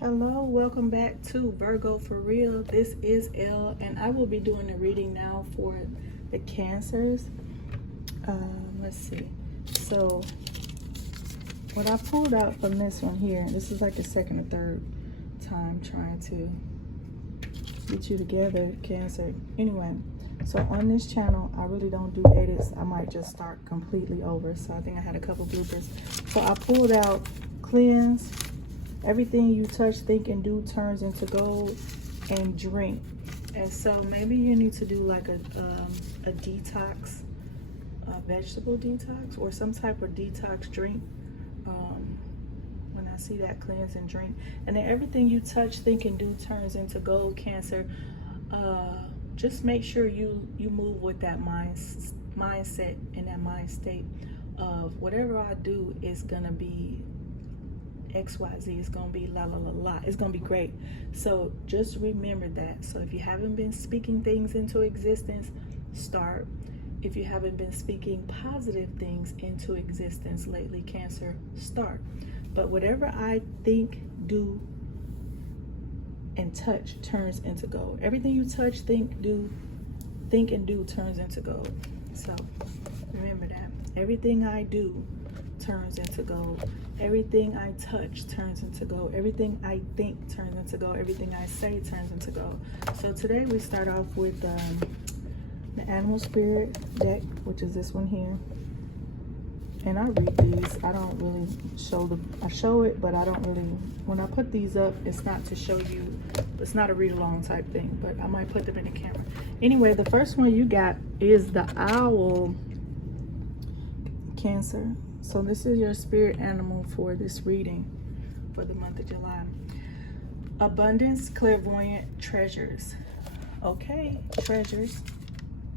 Hello, welcome back to Virgo for Real. This is Elle, and I will be doing a reading now for the Cancers. Let's see. So, what I pulled out from this one here, this is like the second or third time trying to get you together, Cancer. Anyway, so on this channel, I really don't do edits. I might just start completely over. So, I think I had a couple bloopers. So, I pulled out cleanse. Everything you touch, think, and do turns into gold, and drink. And so maybe you need to do like a detox, a vegetable detox, or some type of detox drink. When I see that, cleanse and drink. And then everything you touch, think, and do turns into gold, Cancer. Just make sure you move with that mindset and that mind state of whatever I do is gonna be XYZ, is gonna be la la la la. It's gonna be great. So just remember that. So if you haven't been speaking things into existence, start. If you haven't been speaking positive things into existence lately, Cancer, start. But whatever I think, do, and touch turns into gold. Everything you touch, think, and do turns into gold. So remember that. Everything I do turns into gold. Everything I touch turns into gold. Everything I think turns into gold. Everything I say turns into gold. So today we start off with the Animal Spirit deck, which is this one here. And I read these. I don't really I show it, but I don't really, when I put these up, it's not to show you, it's not a read along type thing, but I might put them in the camera. Anyway, the first one you got is the owl, Cancer. So this is your spirit animal for this reading for the month of July. Abundance, clairvoyant, treasures. Okay, treasures.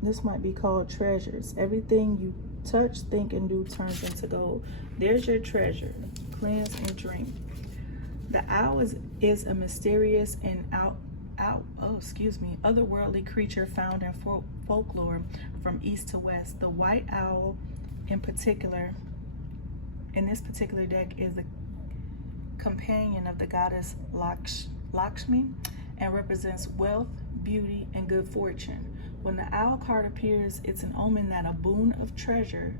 This might be called treasures. Everything you touch, think, and do turns into gold. There's your treasure. Cleanse and drink. The owl is a mysterious and otherworldly creature found in folklore from east to west. The white owl in particular, in this particular deck, is the companion of the goddess Lakshmi and represents wealth, beauty, and good fortune. When the owl card appears, it's an omen that a boon or treasure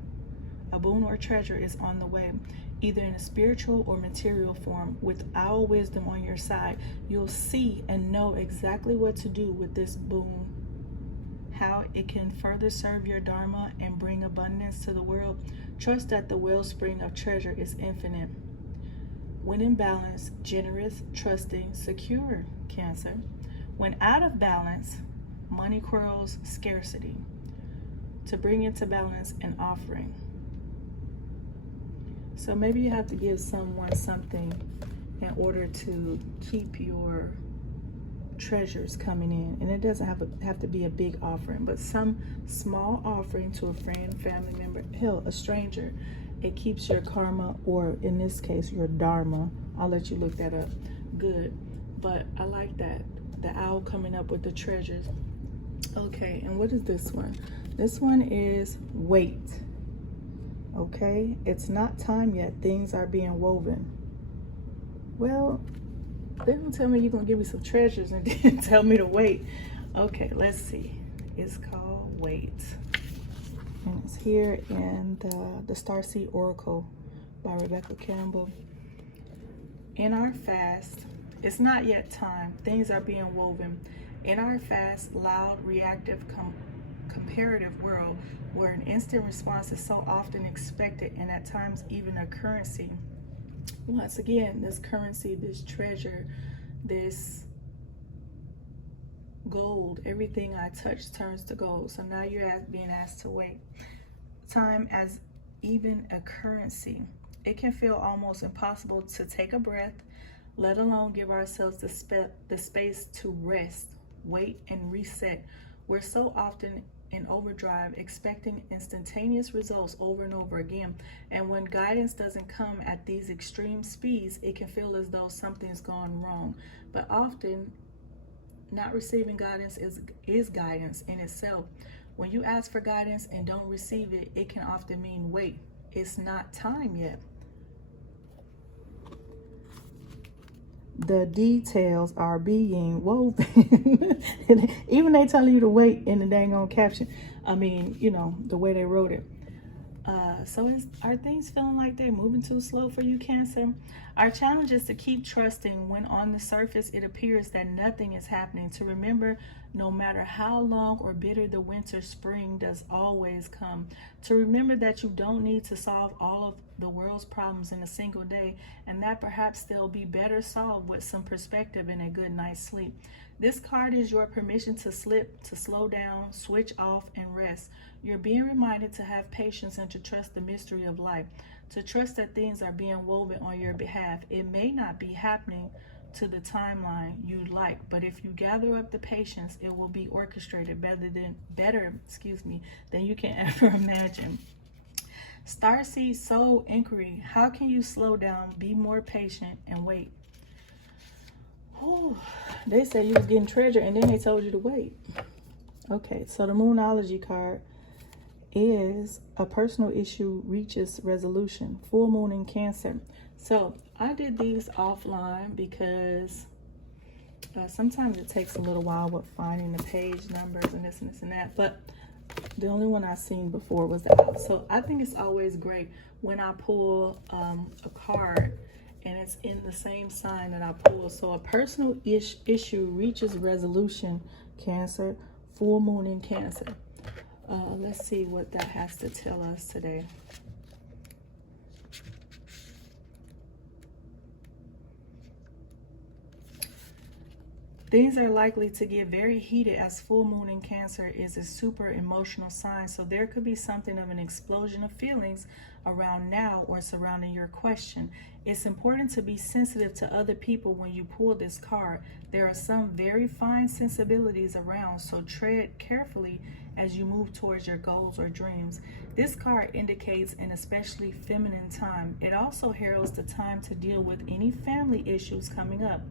is on the way, either in a spiritual or material form. With owl wisdom on your side, you'll see and know exactly what to do with this boon, how it can further serve your dharma and bring abundance to the world. Trust that the wellspring of treasure is infinite. When in balance, generous, trusting, secure, Cancer. When out of balance, money quarrels, scarcity. To bring into balance, an offering. So maybe you have to give someone something in order to keep your treasures coming in. And it doesn't have to be a big offering, but some small offering to a friend, family member, hell, a stranger. It keeps your karma, or in this case, your dharma. I'll let you look that up. Good. But I like that. The owl coming up with the treasures. Okay, and what is this one? This one is wait. Okay, it's not time yet. Things are being woven. Well, they don't tell me you're gonna give me some treasures and then tell me to wait. Okay, let's see. It's called Wait. And it's here in the Starseed Oracle by Rebecca Campbell. In our fast, it's not yet time. Things are being woven. In our fast, loud, reactive, comparative world, where an instant response is so often expected and at times even a currency. Once again, this currency, this treasure, this gold, everything I touch turns to gold. So now you're being asked to wait. Time as even a currency. It can feel almost impossible to take a breath, let alone give ourselves the space to rest, wait, and reset. We're so often in overdrive, expecting instantaneous results over and over again. And when guidance doesn't come at these extreme speeds, it can feel as though something's gone wrong. But often, not receiving guidance is guidance in itself. When you ask for guidance and don't receive it, it can often mean wait. It's not time yet. the details are being woven. Even they telling you to wait in the dang on caption. I mean, you know, the way they wrote it. So are things feeling like they're moving too slow for you, Cancer? Our challenge is to keep trusting when on the surface it appears that nothing is happening. To remember, no matter how long or bitter the winter, spring does always come. To remember that you don't need to solve all of the world's problems in a single day, and that perhaps they'll be better solved with some perspective and a good night's sleep. This card is your permission to slip, to slow down, switch off, and rest. You're being reminded to have patience and to trust the mystery of life, to trust that things are being woven on your behalf. It may not be happening to the timeline you'd like, but if you gather up the patience, it will be orchestrated better than you can ever imagine. Starseed Soul Inquiry. How can you slow down, be more patient, and wait? Whew. They said you was getting treasure and then they told you to wait. Okay, so the Moonology card is a personal issue reaches resolution. Full moon in Cancer. So I did these offline because sometimes it takes a little while with finding the page numbers and this and this and that. But the only one I've seen before was that. So I think it's always great when I pull a card and it's in the same sign that I pull. So a personal issue reaches resolution, Cancer. Full moon in Cancer. Let's see what that has to tell us today. Things are likely to get very heated as full moon in Cancer is a super emotional sign. So there could be something of an explosion of feelings around now or surrounding your question. It's important to be sensitive to other people when you pull this card. There are some very fine sensibilities around, so tread carefully as you move towards your goals or dreams. This card indicates an especially feminine time. It also heralds the time to deal with any family issues coming up.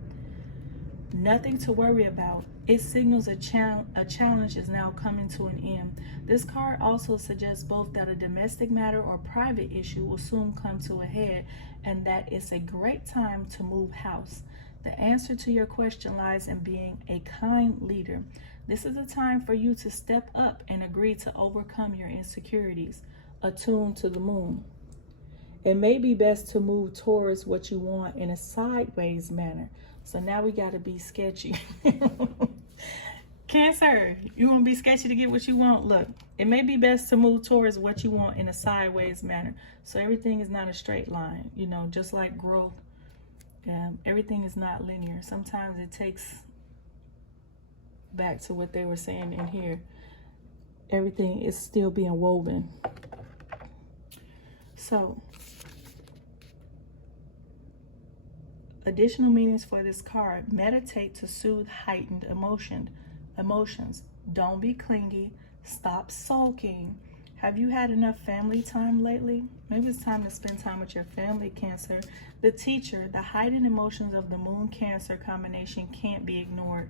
Nothing to worry about. It signals a challenge is now coming to an end. This card also suggests both that a domestic matter or private issue will soon come to a head and that it's a great time to move house. The answer to your question lies in being a kind leader. This is a time for you to step up and agree to overcome your insecurities. Attuned to the moon. It may be best to move towards what you want in a sideways manner. So now we got to be sketchy. Cancer, you want to be sketchy to get what you want? Look, it may be best to move towards what you want in a sideways manner. So everything is not a straight line, you know, just like growth. Everything is not linear. Sometimes it takes, back to what they were saying in here, everything is still being woven. So, additional meanings for this card. Meditate to soothe heightened emotions. Don't be clingy. Stop sulking. Have you had enough family time lately? Maybe it's time to spend time with your family, Cancer. The Teacher. The heightened emotions of the Moon Cancer combination can't be ignored.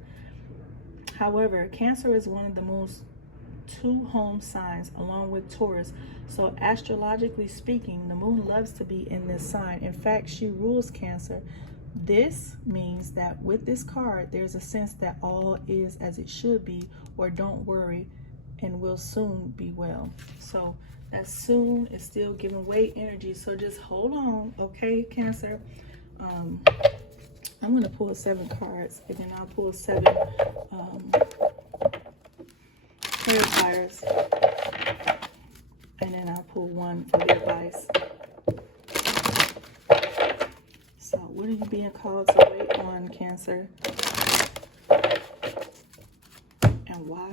However, Cancer is one of the Moon's 2 home signs along with Taurus. So astrologically speaking, the Moon loves to be in this sign. In fact, she rules Cancer. This means that with this card, there's a sense that all is as it should be, or don't worry and will soon be well. So that soon is still giving weight energy. So just hold on, okay, Cancer? I'm going to pull 7 cards and then I'll pull 7 clarifiers. And then I'll pull 1 for the advice. So what are you being called to wait on, Cancer? And why?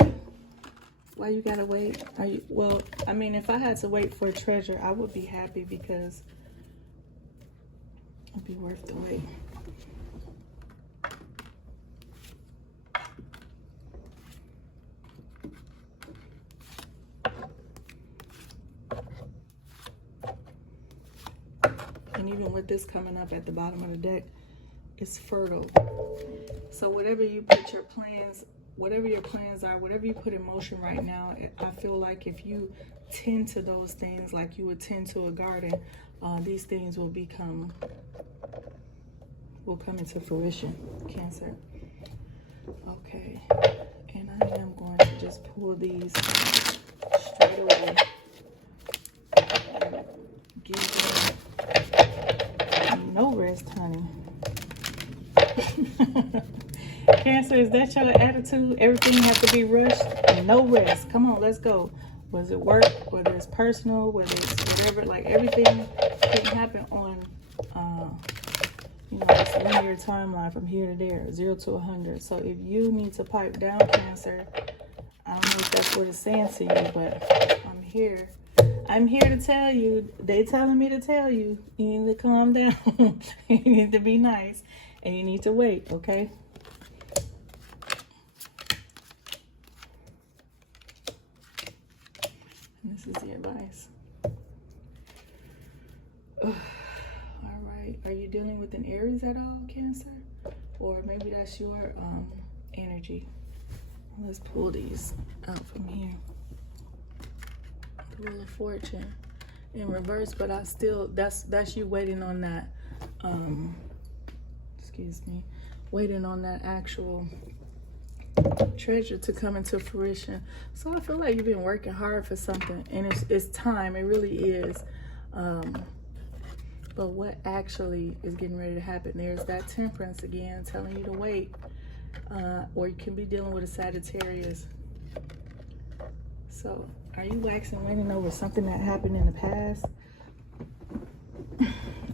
Why you gotta wait? Well, I mean, if I had to wait for a treasure, I would be happy because it'd be worth the wait. And even with this coming up at the bottom of the deck, it's fertile. So whatever you put your plans, whatever your plans are, whatever you put in motion right now, I feel like if you tend to those things like you would tend to a garden, these things will become will come into fruition, Cancer. Okay, and I am going to just pull these straight away. Give them no rest, honey. Cancer, is that your attitude? Everything has to be rushed? No rest. Come on, let's go. Whether it work, whether it's personal, whether it's whatever, like everything can happen on, this linear timeline from here to there, 0 to 100. So if you need to pipe down, Cancer, I don't know if that's what it's saying to you, but I'm here. I'm here to tell you, they telling me to tell you, you need to calm down. You need to be nice, and you need to wait, okay? This is the advice. All right. Are you dealing with an Aries at all, Cancer? Or maybe that's your energy. Let's pull these out from here. The Wheel of Fortune in reverse, but I still, that's you waiting on that, waiting on that actual treasure to come into fruition. So I feel like you've been working hard for something, and it's time. It really is. But what actually is getting ready to happen? There's that Temperance again telling you to wait. Or you can be dealing with a Sagittarius. So are you waxing waiting over something that happened in the past?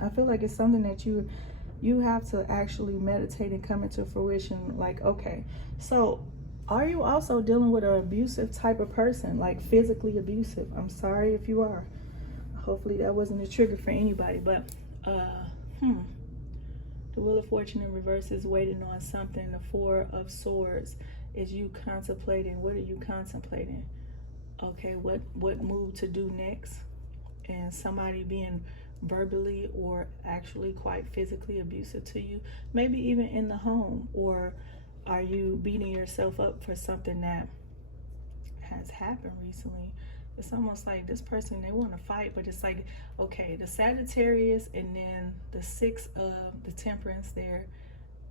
I feel like it's something that you have to actually meditate and come into fruition. Like, okay, so are you also dealing with an abusive type of person, like physically abusive? I'm sorry if you are. Hopefully that wasn't a trigger for anybody, but the Wheel of Fortune in reverse is waiting on something. The Four of Swords is you contemplating. What are you contemplating? Okay, what move to do next? And somebody being verbally or actually quite physically abusive to you, maybe even in the home. Or are you beating yourself up for something that has happened recently? It's almost like this person, they want to fight, but it's like, okay, the Sagittarius and then the Six of the Temperance there,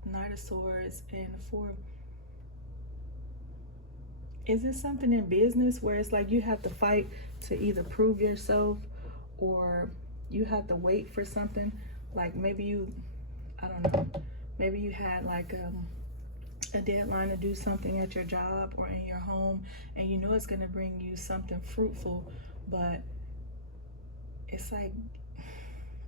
Knight of Swords, and the Four. Is this something in business where it's like you have to fight to either prove yourself, or you have to wait for something? Like maybe you, I don't know, maybe you had like a deadline to do something at your job or in your home, and you know it's going to bring you something fruitful, but it's like,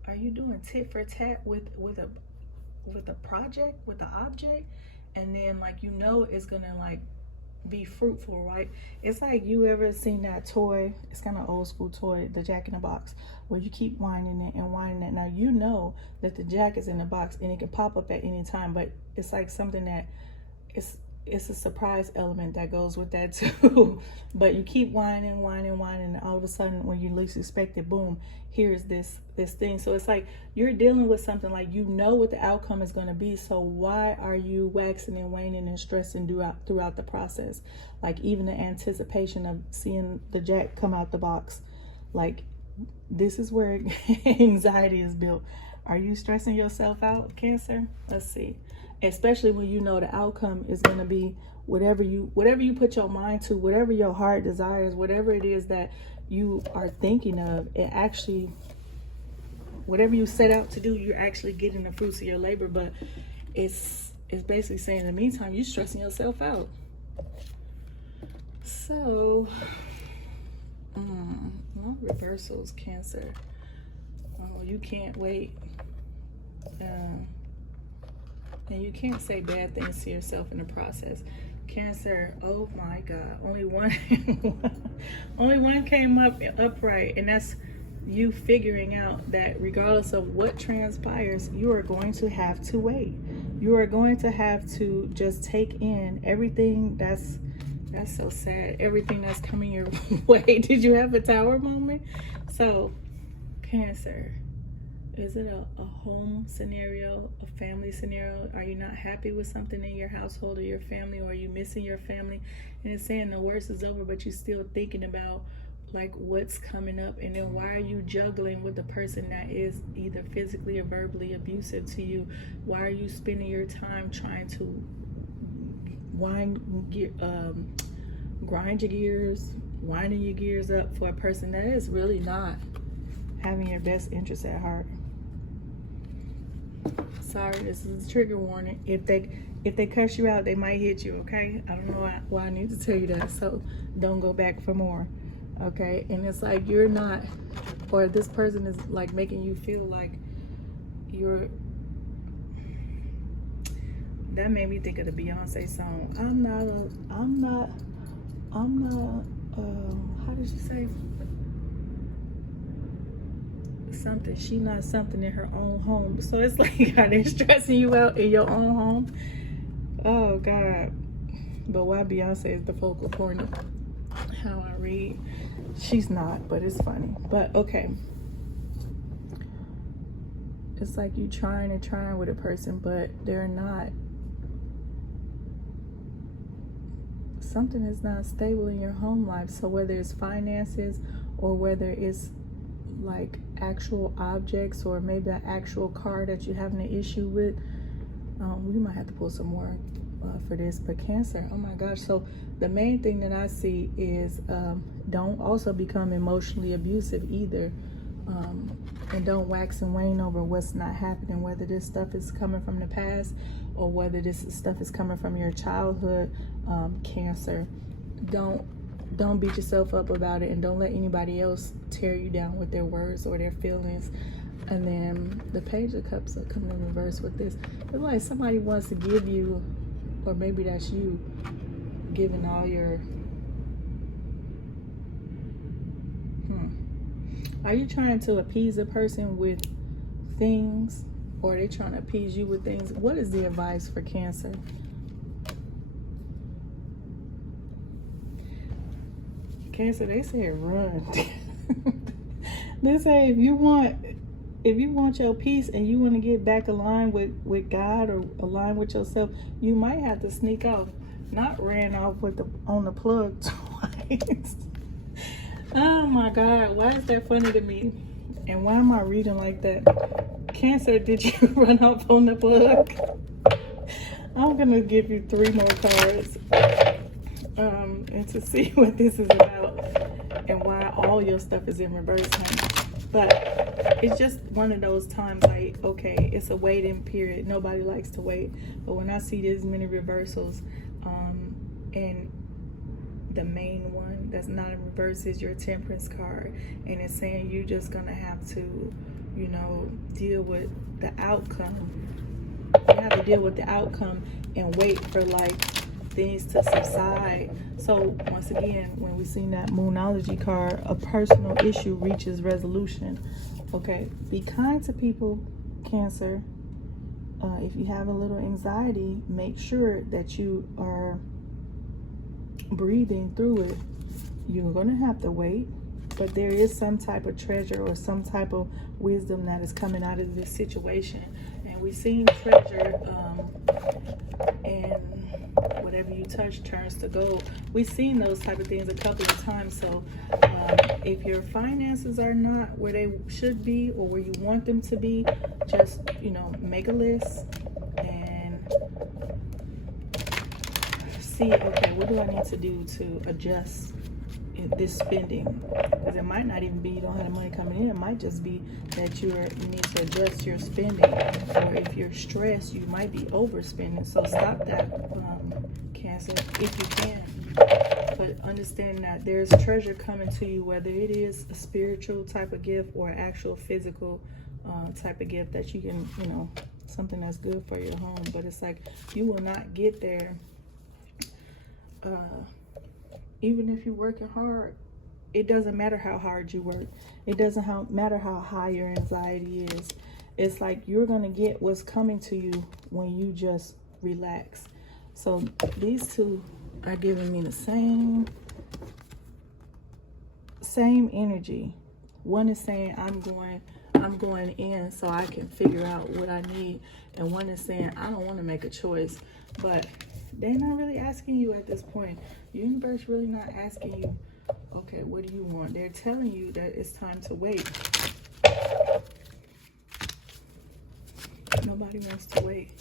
are you doing tit for tat with a project, with the object, and then like you know it's gonna like be fruitful, right? It's like, you ever seen that toy? It's kind of old school toy, the Jack in the Box, where you keep winding it and winding it. Now you know that the Jack is in the box and it can pop up at any time, but it's like something that it's a surprise element that goes with that too. But you keep winding, and all of a sudden when you least expect it, boom, here's this thing. So it's like you're dealing with something, like you know what the outcome is going to be, so why are you waxing and waning and stressing throughout the process? Like even the anticipation of seeing the Jack come out the box, like this is where anxiety is built. Are you stressing yourself out, Cancer? Let's see. Especially when you know the outcome is going to be whatever you put your mind to, whatever your heart desires, whatever it is that you are thinking of, it actually, whatever you set out to do, you're actually getting the fruits of your labor. But it's basically saying in the meantime, you're stressing yourself out. So, well, reversals, Cancer. Oh, you can't wait. And you can't say bad things to yourself in the process, Cancer. Oh my God, only one came up upright, and that's you figuring out that regardless of what transpires, you are going to have to wait. You are going to have to just take in everything. That's so sad. Everything that's coming your way. Did you have a Tower moment? So, Cancer, is it a home scenario, a family scenario? Are you not happy with something in your household or your family, or are you missing your family? And it's saying the worst is over, but you're still thinking about like what's coming up, and then why are you juggling with the person that is either physically or verbally abusive to you? Why are you spending your time trying to grind your gears, winding your gears up for a person that is really not having your best interest at heart? Sorry, this is a trigger warning. If they cuss you out, they might hit you, okay? I don't know why I need to tell you that, so don't go back for more. Okay, and it's like you're not, or this person is like making you feel like you're. That made me think of the Beyonce song. How did she say? Something. She not something in her own home. So it's like, are they stressing you out in your own home? Oh God. But why Beyonce is the focal point of how I read? She's not, but it's funny. But okay. It's like you trying with a person, but they're not. Something is not stable in your home life. So whether it's finances or whether it's like actual objects or maybe an actual car that you're having an issue with, we might have to pull some more for this. But Cancer, oh my gosh. So the main thing that I see is don't also become emotionally abusive either, and don't wax and wane over what's not happening, whether this stuff is coming from the past or whether this stuff is coming from your childhood. Cancer, don't beat yourself up about it, and don't let anybody else tear you down with their words or their feelings. And then the Page of Cups are coming in reverse with this. It's like somebody wants to give you, or maybe that's you, giving all your Are you trying to appease a person with things, or are they trying to appease you with things? What is the advice for Cancer? Cancer, they said run. They say if you want your peace and you want to get back aligned with God or align with yourself, you might have to sneak off. Not ran off on the plug twice. Oh my God, why is that funny to me? And why am I reading like that? Cancer, did you run off on the plug? I'm gonna give you 3 more cards, and to see what this is about and why all your stuff is in reverse, honey. But it's just one of those times like, okay, it's a waiting period. Nobody likes to wait. But when I see this many reversals, and the main one that's not in reverse is your Temperance card, and it's saying you're just gonna have to, you know, deal with the outcome. You have to deal with the outcome and wait for like things to subside. So once again, when we seen that Moonology card, a personal issue reaches resolution. Okay, be kind to people, Cancer. If you have a little anxiety, make sure that you are breathing through it. You're gonna have to wait, but there is some type of treasure or some type of wisdom that is coming out of this situation. And we've seen treasure, and whatever you touch turns to gold. We've seen those type of things a couple of times. So if your finances are not where they should be or where you want them to be, just, you know, make a list and see, okay, what do I need to do to adjust this spending? Because it might not even be you don't have the money coming in. It might just be that you need to adjust your spending, or if you're stressed, you might be overspending. So stop that, Cancer, if you can. But understand that there's treasure coming to you, whether it is a spiritual type of gift or an actual physical type of gift that you can, you know, something that's good for your home. But it's like you will not get there even if you're working hard. It doesn't matter how hard you work. It doesn't matter how high your anxiety is. It's like you're gonna get what's coming to you when you just relax. So these two are giving me the same energy. One is saying I'm going in so I can figure out what I need, and one is saying I don't want to make a choice. But they're not really asking you at this point. Universe really not asking you Okay, what do you want? They're telling you that it's time to wait. Nobody wants to wait.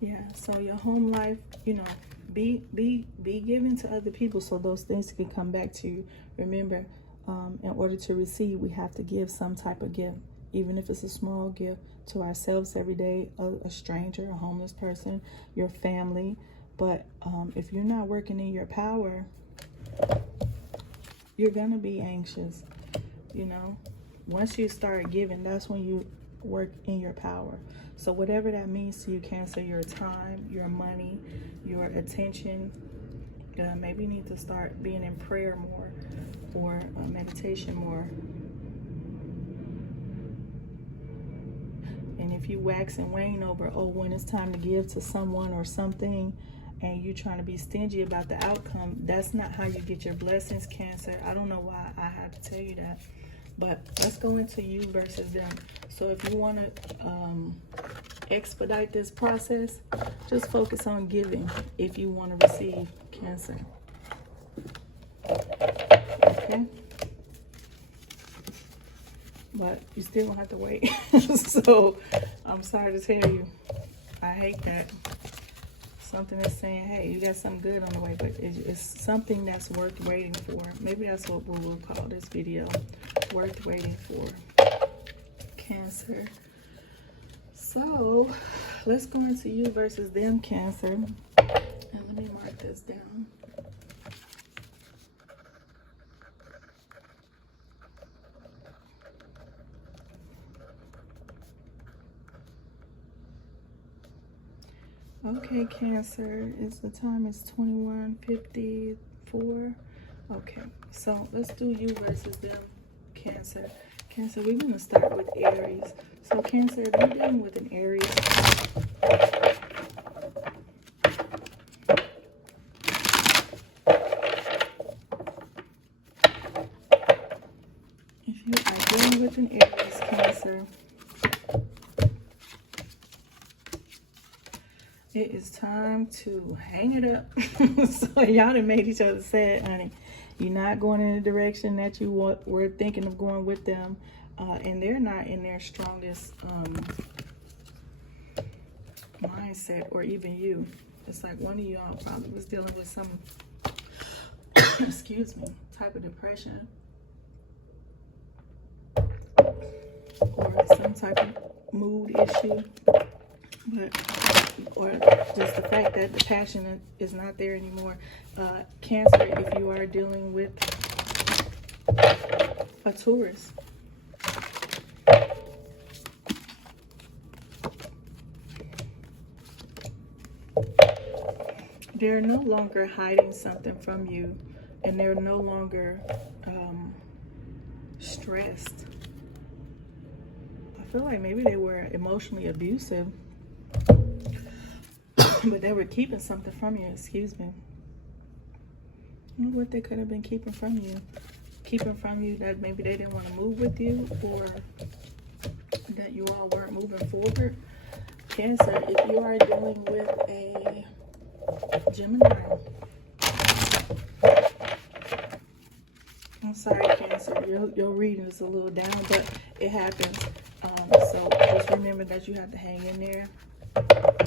Yeah, so your home life, you know, be giving to other people so those things can come back to you. Remember, in order to receive, we have to give some type of gift, even if it's a small gift to ourselves every day, a stranger, a homeless person, your family. But if you're not working in your power, you're gonna be anxious. You know, once you start giving, that's when you work in your power. So whatever that means to you, Cancer, your time, your money, your attention, maybe you need to start being in prayer more, or meditation more. And if you wax and wane over, oh, when it's time to give to someone or something, and you trying to be stingy about the outcome, that's not how you get your blessings, Cancer. I don't know why I have to tell you that. But let's go into you versus them. So if you want to expedite this process, just focus on giving if you want to receive, Cancer. Okay? But you still don't have to wait. So I'm sorry to tell you, I hate that. Something that's saying, hey, you got something good on the way, but it's something that's worth waiting for. Maybe that's what we'll call this video, worth waiting for, Cancer. So let's go into you versus them, Cancer. And let me mark this down. Okay, Cancer, the time is 21:54. Okay, so let's do you versus them, Cancer. Cancer, we're going to start with Aries. So Cancer, if you're dealing with an Aries, Cancer, it is time to hang it up. So y'all done made each other sad, honey. You're not going in the direction that you were thinking of going with them, and they're not in their strongest mindset, or even you. It's like one of y'all probably was dealing with some excuse me, type of depression, or some type of mood issue, or just the fact that the passion is not there anymore. Cancer, if you are dealing with a Taurus, they're no longer hiding something from you, and they're no longer stressed. I feel like maybe they were emotionally abusive, but they were keeping something from you. Excuse me. I wonder what they could have been keeping from you. Keeping from you that maybe they didn't want to move with you, or that you all weren't moving forward. Cancer, if you are dealing with a Gemini, I'm sorry, Cancer, your reading is a little down, but it happens. So just remember that you have to hang in there.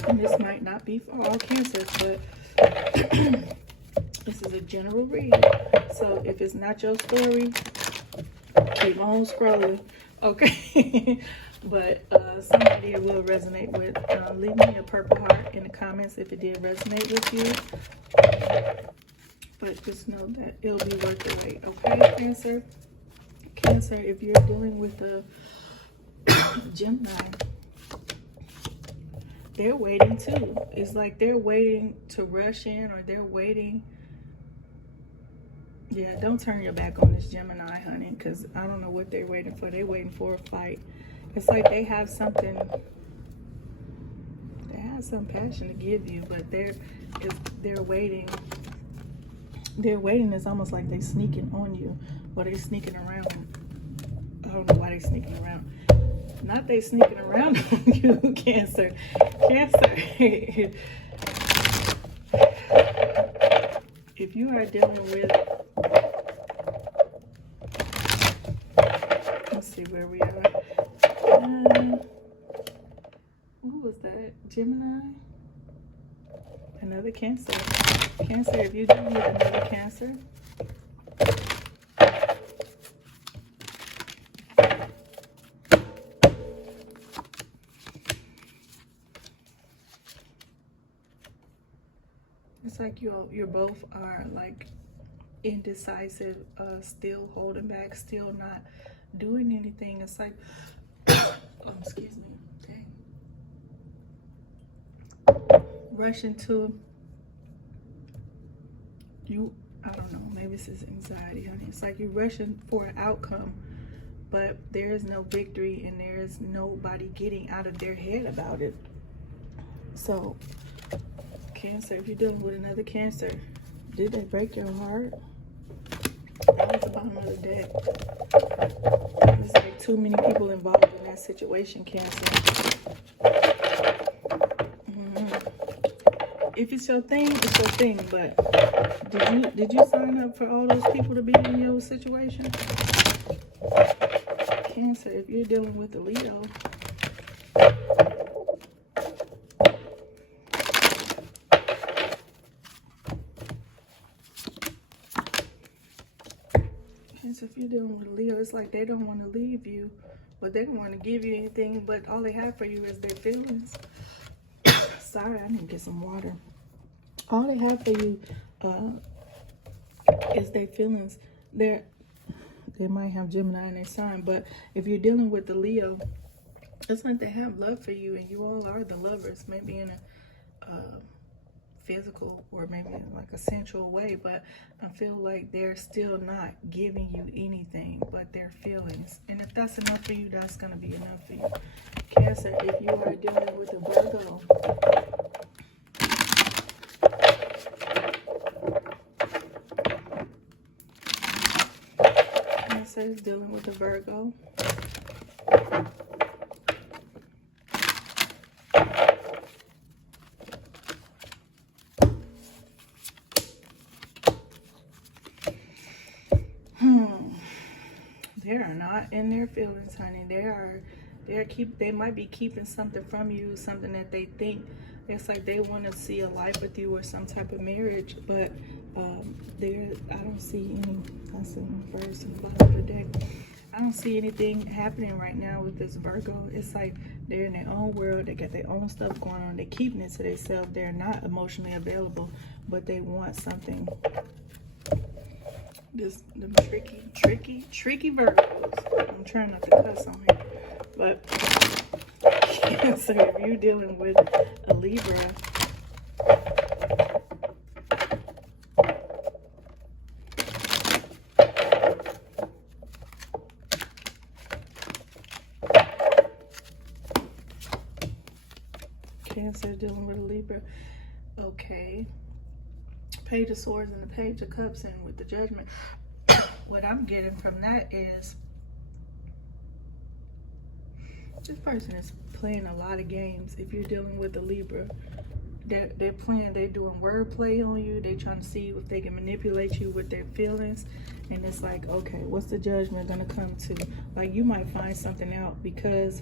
And this might not be for all Cancers, but this is a general read. So if it's not your story, keep on scrolling, okay? But somebody it will resonate with. Leave me a purple heart in the comments if it did resonate with you. But just know that it'll be worth the wait, okay, Cancer? Cancer, if you're dealing with a Gemini, they're waiting too. It's like they're waiting to rush in, or they're waiting. Yeah, don't turn your back on this Gemini, honey, because I don't know what they're waiting for. They're waiting for a fight. It's like they have something, they have some passion to give you, but they're waiting. They're waiting. It's almost like they're sneaking on you, or they're sneaking around. I don't know why they're sneaking around. Not they sneaking around on you, Cancer. Cancer. If you are dealing with, let's see where we are. Who was that? Gemini? Another Cancer. Cancer, if you're dealing with another Cancer. It's like you're both are like indecisive, still holding back, still not doing anything. It's like, oh, excuse me, okay. Rushing to you. I don't know. Maybe this is anxiety, honey. It's like you're rushing for an outcome, but there is no victory, and there is nobody getting out of their head about it. So, Cancer, if you're dealing with another Cancer, did they break your heart? That was the bottom of the deck. There's like too many people involved in that situation, Cancer. If it's your thing, it's your thing. But did you sign up for all those people to be in your situation? Cancer, if you're dealing with a Leo, if you're dealing with Leo, it's like they don't want to leave you, but they don't want to give you anything, but all they have for you is their feelings. Sorry, I need to get some water. All they have for you is their feelings. They might have Gemini in their sign, but if you're dealing with the Leo, it's like they have love for you, and you all are the lovers, maybe in a physical or maybe like a sensual way, but I feel like they're still not giving you anything but their feelings. And if that's enough for you, that's going to be enough for you. Cancer, if you are dealing with a Virgo, Cancer is dealing with a Virgo. They are not in their feelings, honey. They might be keeping something from you, something that they think. It's like they want to see a life with you or some type of marriage, but I don't see any. I see first and bottom of the deck. I don't see anything happening right now with this Virgo. It's like they're in their own world. They got their own stuff going on. They're keeping it to themselves. They're not emotionally available, but they want something. Them tricky Virgos. I'm trying not to cuss on here, but Cancer, if you're dealing with a Libra, Cancer dealing with a Libra, okay. Page of Swords and the Page of Cups, and with the Judgment, what I'm getting from that is this person is playing a lot of games. If you're dealing with a Libra, they're doing wordplay on you. They're trying to see if they can manipulate you with their feelings. And it's like, okay, what's the judgment gonna come to? Like, you might find something out because,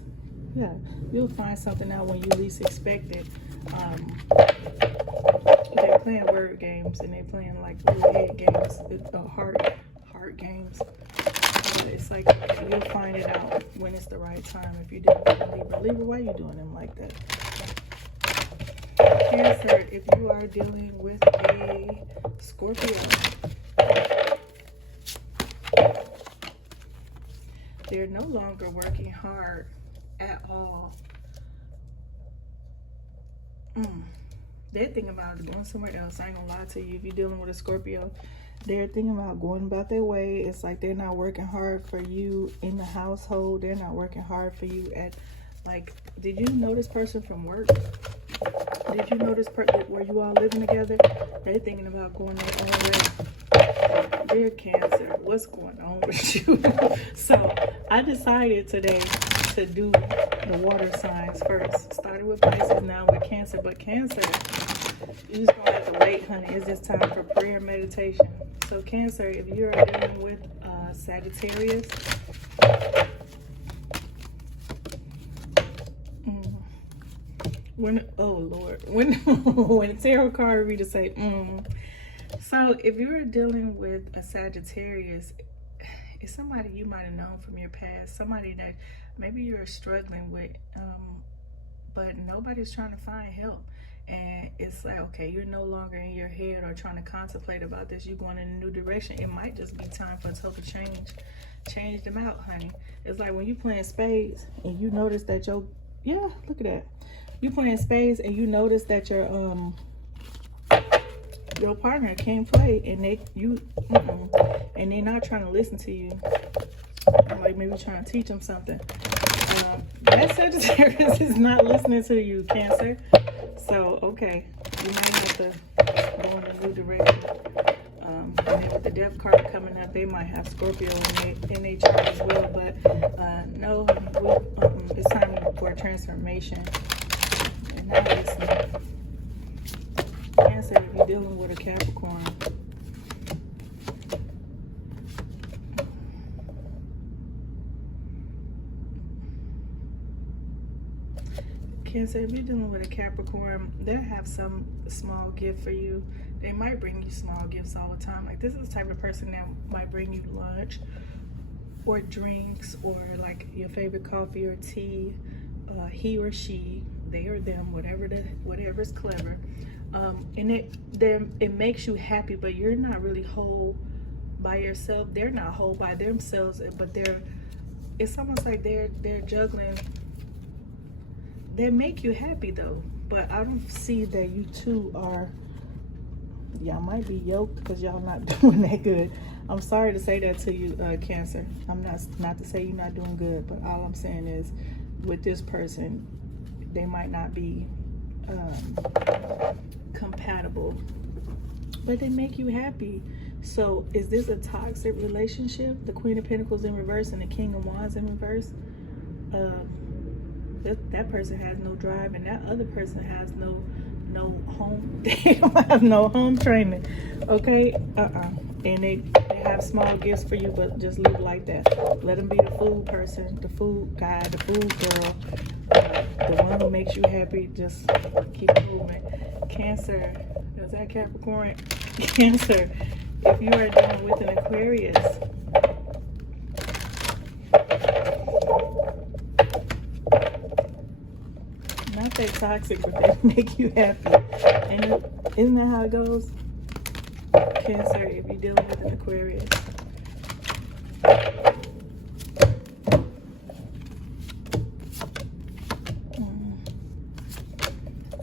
yeah, you'll find something out when you least expect it. They're playing word games, and they're playing like little head games, heart games. It's like you'll find it out when it's the right time. If you're dealing with a Libra, why are you doing them like that? Cancer, if you are dealing with a Scorpio, they're no longer working hard at all. They're thinking about going somewhere else. I ain't gonna lie to you. If you're dealing with a Scorpio, they're thinking about going about their way. It's like they're not working hard for you in the household. They're not working hard for you at, like, did you know this person from work? Did you know this person where you all living together? They're thinking about going their own way. Dear Cancer, what's going on with you? So I decided today to do the water signs first. Started with Pisces, now with Cancer. But Cancer, you just gonna have to wait, honey. It's just time for prayer and meditation. So Cancer, if you're dealing with Sagittarius, when when tarot card reader say so if you're dealing with a Sagittarius, it's somebody you might have known from your past, somebody that maybe you're struggling with, but nobody's trying to find help. And it's like, okay, you're no longer in your head or trying to contemplate about this. You're going in a new direction. It might just be time for a total change. Change them out, honey. It's like when you playing spades and you notice that look at that. You playing spades and you notice that your partner can't play, and and they're not trying to listen to you. Like maybe trying to teach them something. That Sagittarius is not listening to you, Cancer. So, okay, you might have to go in a new direction. And then with the Death card coming up, they might have Scorpio in their chart as well. But no, it's time for a transformation. And now listen, Cancer, if you're dealing with a Capricorn, Cancer, if you're dealing with a Capricorn, they'll have some small gift for you. They might bring you small gifts all the time. Like, this is the type of person that might bring you lunch or drinks or like your favorite coffee or tea. He or she, they or them, whatever's clever. And it makes you happy, but you're not really whole by yourself. They're not whole by themselves, but it's almost like they're juggling. They make you happy though, but I don't see that you two y'all might be yoked because y'all not doing that good. I'm sorry to say that to you, Cancer. I'm not to say you're not doing good, but all I'm saying is with this person, they might not be compatible, but they make you happy. So is this a toxic relationship? The Queen of Pentacles in reverse and the King of Wands in reverse. That person has no drive, and that other person has no home. They don't have no home training. Okay, and they have small gifts for you, but just leave it like that. Let them be the food person, the food guy, the food girl, the one who makes you happy. Just keep moving. Cancer, is that Capricorn? Cancer, if you are dealing with an Aquarius, not that toxic, but they make you happy. And isn't that how it goes? Cancer, if you're dealing with an Aquarius.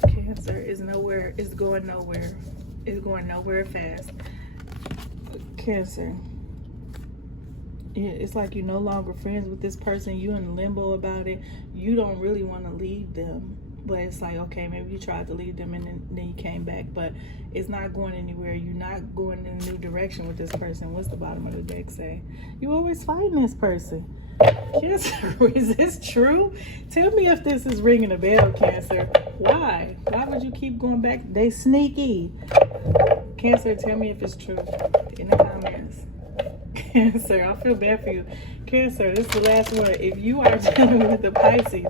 Cancer is nowhere, it's going nowhere. It's going nowhere fast. Cancer. It's like you're no longer friends with this person. You're in limbo about it. You don't really want to leave them, but it's like, okay, maybe you tried to leave them and then you came back, but it's not going anywhere. You're not going in a new direction with this person. What's the bottom of the deck say? You always fighting this person. Cancer, is this true? Tell me if this is ringing a bell, Cancer. Why would you keep going back? They sneaky. Cancer, tell me if it's true in the comments. Cancer, I feel bad for you. Cancer, this is the last one. If you are dealing with the Pisces,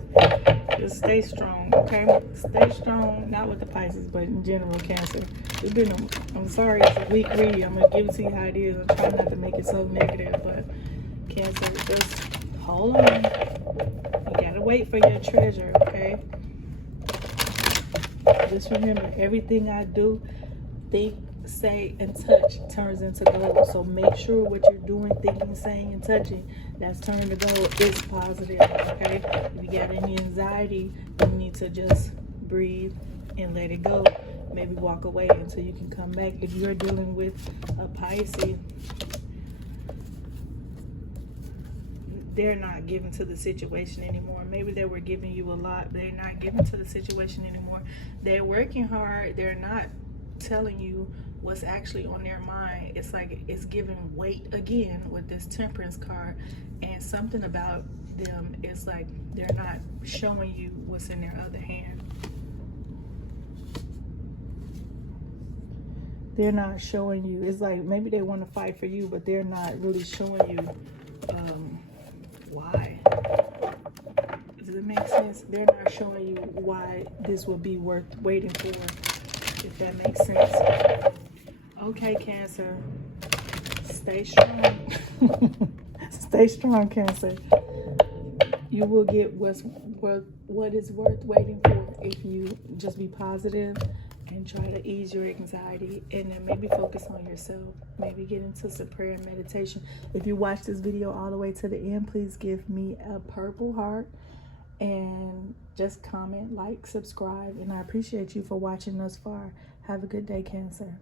just stay strong, okay? Stay strong, not with the Pisces, but in general, Cancer. I'm sorry, it's a weak read. I'm going to give it to you how it is. I'm trying not to make it so negative, but Cancer, just hold on. You got to wait for your treasure, okay? Just remember, everything I do, think, say, and touch turns into gold. So make sure what you're doing, thinking, saying, and touching that's turned to gold is positive, okay? If you got any anxiety, you need to just breathe and let it go. Maybe walk away until you can come back. If you're dealing with a Pisces, they're not giving to the situation anymore. Maybe they were giving you a lot, but they're not giving to the situation anymore. They're working hard. They're not telling you what's actually on their mind. It's like it's giving weight again with this Temperance card, and something about them, it's like they're not showing you what's in their other hand. They're not showing you. It's like maybe they want to fight for you, but they're not really showing you why. Does it make sense? They're not showing you why this would be worth waiting for, if that makes sense. Okay, Cancer. Stay strong. Stay strong, Cancer. You will get what is worth waiting for if you just be positive and try to ease your anxiety, and then maybe focus on yourself. Maybe get into some prayer and meditation. If you watch this video all the way to the end, please give me a purple heart and just comment, like, subscribe, and I appreciate you for watching thus far. Have a good day, Cancer.